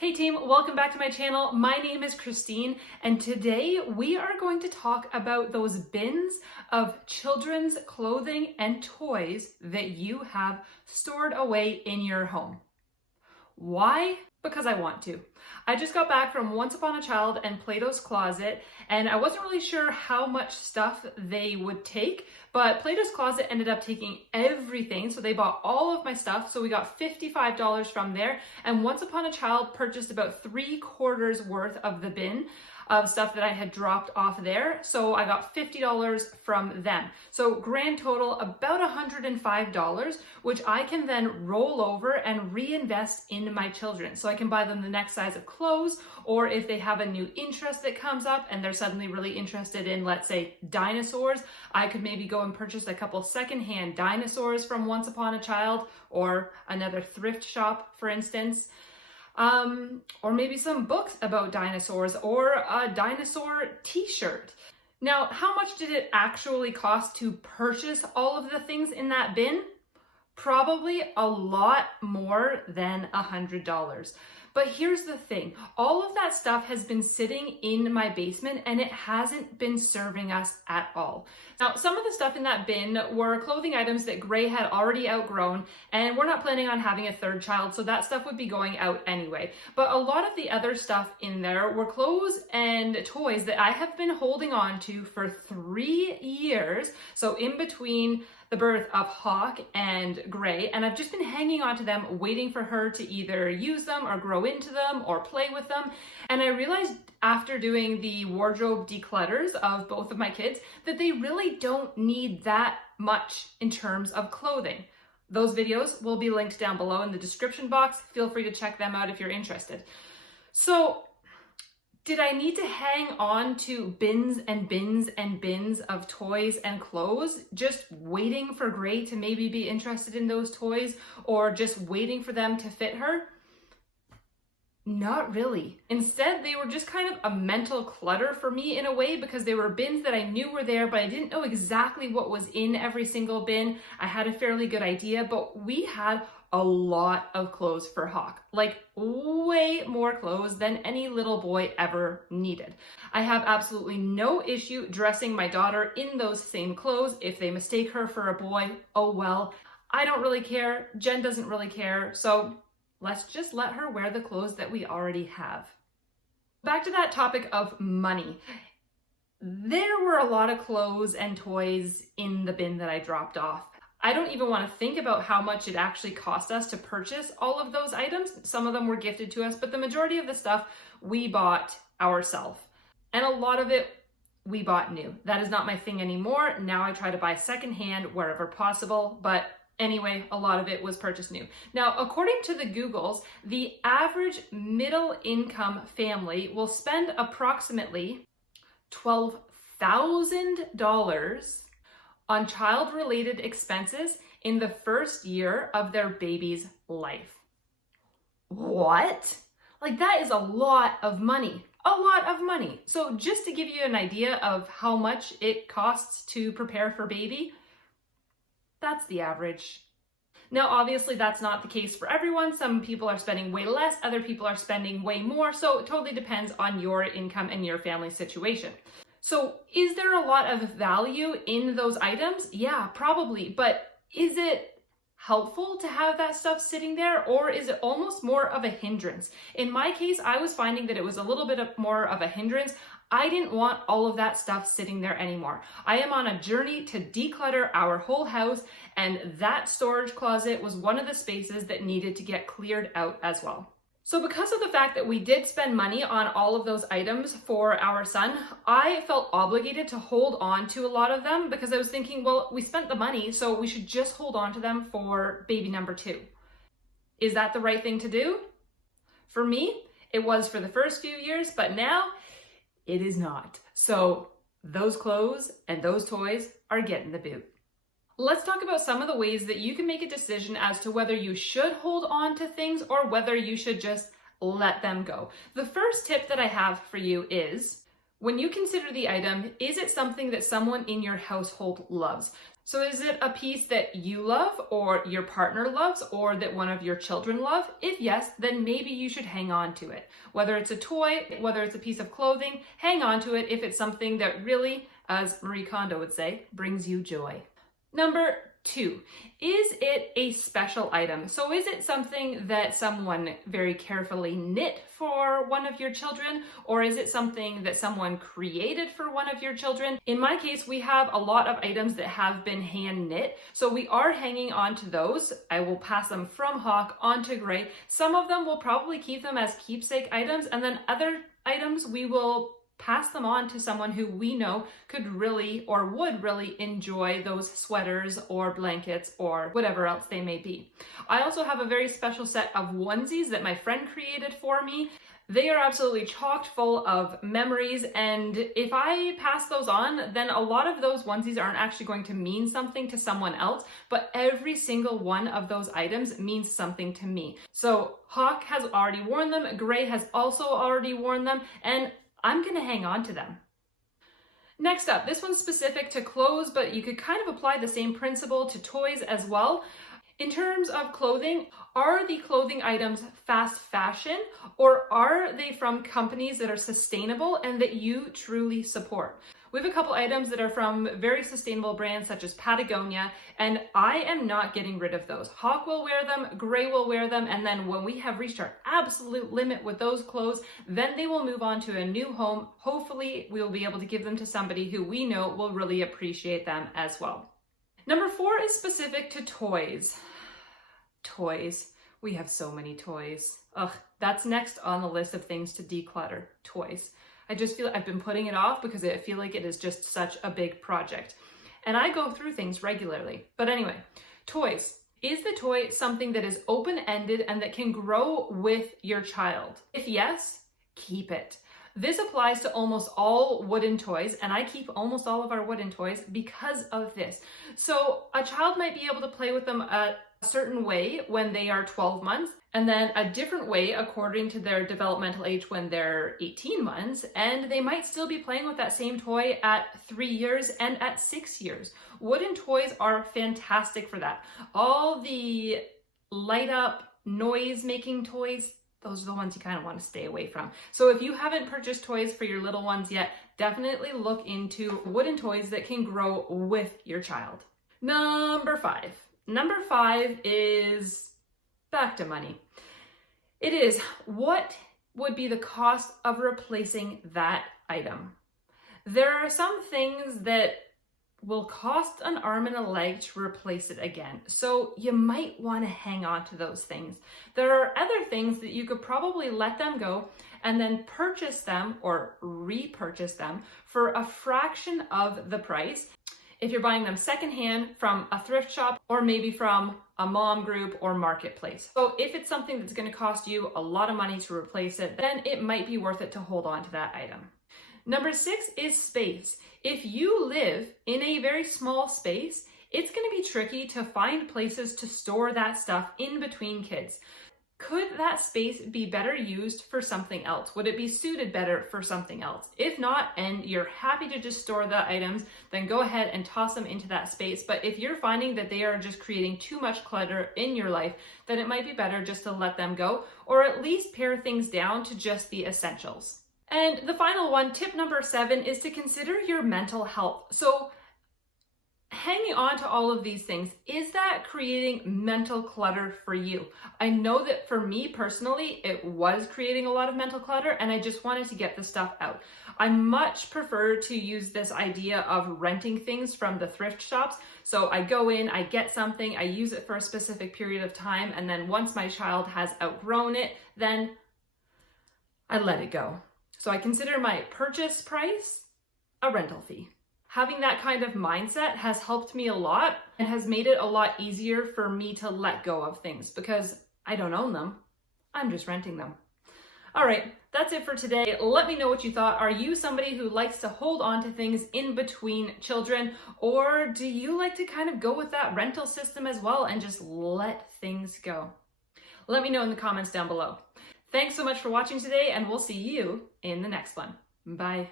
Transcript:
Hey team, welcome back to my channel. My name is Christine, and today we are going to talk about those bins of children's clothing and toys that you have stored away in your home. Why? Because I want to. I just got back from Once Upon a Child and Plato's Closet, and I wasn't really sure how much stuff they would take, but Plato's Closet ended up taking everything, so they bought all of my stuff, so we got $55 from there, and Once Upon a Child purchased about 3/4 worth of the bin of stuff that I had dropped off there, so I got $50 from them. So grand total about $105, which I can then roll over and reinvest in my children. So I can buy them the next size of clothes, or if they have a new interest that comes up and they're suddenly really interested in, let's say, dinosaurs, I could maybe go and purchase a couple secondhand dinosaurs from Once Upon a Child or another thrift shop, for instance. Or maybe some books about dinosaurs or a dinosaur t-shirt. Now, how much did it actually cost to purchase all of the things in that bin? Probably a lot more than $100. But here's the thing, all of that stuff has been sitting in my basement and it hasn't been serving us at all. Now, some of the stuff in that bin were clothing items that Gray had already outgrown, and we're not planning on having a third child, so that stuff would be going out anyway. But a lot of the other stuff in there were clothes and toys that I have been holding on to for 3 years, so in between the birth of Hawk and Gray, and I've just been hanging on to them, waiting for her to either use them or grow into them or play with them. And I realized after doing the wardrobe declutters of both of my kids that they really don't need that much in terms of clothing. Those videos will be linked down below in the description box. Feel free to check them out if you're interested. So, did I need to hang on to bins and bins and bins of toys and clothes, just waiting for Gray to maybe be interested in those toys or just waiting for them to fit her? Not really. Instead, they were just kind of a mental clutter for me in a way, because they were bins that I knew were there, but I didn't know exactly what was in every single bin. I had a fairly good idea, but we had a lot of clothes for Hawk, like way more clothes than any little boy ever needed. I have absolutely no issue dressing my daughter in those same clothes. If they mistake her for a boy, oh well. I don't really care. Jen doesn't really care. So let's just let her wear the clothes that we already have. Back to that topic of money. There were a lot of clothes and toys in the bin that I dropped off. I don't even want to think about how much it actually cost us to purchase all of those items. Some of them were gifted to us, but the majority of the stuff we bought ourselves. And a lot of it we bought new. That is not my thing anymore. Now I try to buy secondhand wherever possible, but anyway, a lot of it was purchased new. Now, according to the Googles, the average middle income family will spend approximately $12,000 on child-related expenses in the first year of their baby's life. What? Like, that is a lot of money. A lot of money. So just to give you an idea of how much it costs to prepare for baby, that's the average. Now, obviously, that's not the case for everyone. Some people are spending way less, other people are spending way more, so it totally depends on your income and your family situation. So is there a lot of value in those items? Yeah, probably, but is it helpful to have that stuff sitting there, or is it almost more of a hindrance? In my case, I was finding that it was a little bit more of a hindrance. I didn't want all of that stuff sitting there anymore. I am on a journey to declutter our whole house, and that storage closet was one of the spaces that needed to get cleared out as well. So because of the fact that we did spend money on all of those items for our son, I felt obligated to hold on to a lot of them, because I was thinking, well, we spent the money, so we should just hold on to them for baby number 2. Is that the right thing to do? For me, it was for the first few years, but now it is not. So those clothes and those toys are getting the boot. Let's talk about some of the ways that you can make a decision as to whether you should hold on to things or whether you should just let them go. The first tip that I have for you is, when you consider the item, is it something that someone in your household loves? So is it a piece that you love or your partner loves or that one of your children love? If yes, then maybe you should hang on to it. Whether it's a toy, whether it's a piece of clothing, hang on to it if it's something that really, as Marie Kondo would say, brings you joy. Number 2, is it a special item? So is it something that someone very carefully knit for one of your children, or is it something that someone created for one of your children? In my case, we have a lot of items that have been hand knit, so we are hanging on to those. I will pass them from Hawk onto Gray. Some of them will probably keep them as keepsake items, and then other items we will pass them on to someone who we know could really or would really enjoy those sweaters or blankets or whatever else they may be. I also have a very special set of onesies that my friend created for me. They are absolutely chocked full of memories, and if I pass those on, then a lot of those onesies aren't actually going to mean something to someone else, but every single one of those items means something to me. So Hawk has already worn them, Gray has also already worn them, and I'm gonna hang on to them. Next up, this one's specific to clothes, but you could kind of apply the same principle to toys as well. In terms of clothing, are the clothing items fast fashion, or are they from companies that are sustainable and that you truly support? We have a couple items that are from very sustainable brands such as Patagonia, and I am not getting rid of those. Hawk will wear them, Gray will wear them, and then when we have reached our absolute limit with those clothes, then they will move on to a new home. Hopefully, we will be able to give them to somebody who we know will really appreciate them as well. Number 4 is specific to toys. Toys. We have so many toys. Ugh, that's next on the list of things to declutter, toys. I just feel I've been putting it off because I feel like it is just such a big project. And I go through things regularly. But anyway, toys. Is the toy something that is open-ended and that can grow with your child? If yes, keep it. This applies to almost all wooden toys, and I keep almost all of our wooden toys because of this. So a child might be able to play with them a certain way when they are 12 months, and then a different way according to their developmental age when they're 18 months, and they might still be playing with that same toy at 3 years and at 6 years. Wooden toys are fantastic for that. All the light up, noise making toys, those are the ones you kind of want to stay away from. So if you haven't purchased toys for your little ones yet, definitely look into wooden toys that can grow with your child. Number 5. Number 5 is back to money. It is, what would be the cost of replacing that item? There are some things that will cost an arm and a leg to replace it again. So you might want to hang on to those things. There are other things that you could probably let them go and then purchase them or repurchase them for a fraction of the price if you're buying them secondhand from a thrift shop or maybe from a mom group or marketplace. So if it's something that's going to cost you a lot of money to replace it, then it might be worth it to hold on to that item. Number 6 is space. If you live in a very small space, it's going to be tricky to find places to store that stuff in between kids. Could that space be better used for something else? Would it be suited better for something else? If not, and you're happy to just store the items, then go ahead and toss them into that space. But if you're finding that they are just creating too much clutter in your life, then it might be better just to let them go, or at least pare things down to just the essentials. And the final one, tip number 7, is to consider your mental health. So hanging on to all of these things, is that creating mental clutter for you? I know that for me personally, it was creating a lot of mental clutter and I just wanted to get the stuff out. I much prefer to use this idea of renting things from the thrift shops. So I go in, I get something, I use it for a specific period of time, and then once my child has outgrown it, then I let it go. So I consider my purchase price a rental fee. Having that kind of mindset has helped me a lot and has made it a lot easier for me to let go of things because I don't own them. I'm just renting them. All right, that's it for today. Let me know what you thought. Are you somebody who likes to hold on to things in between children, or do you like to kind of go with that rental system as well and just let things go? Let me know in the comments down below. Thanks so much for watching today, and we'll see you in the next one. Bye.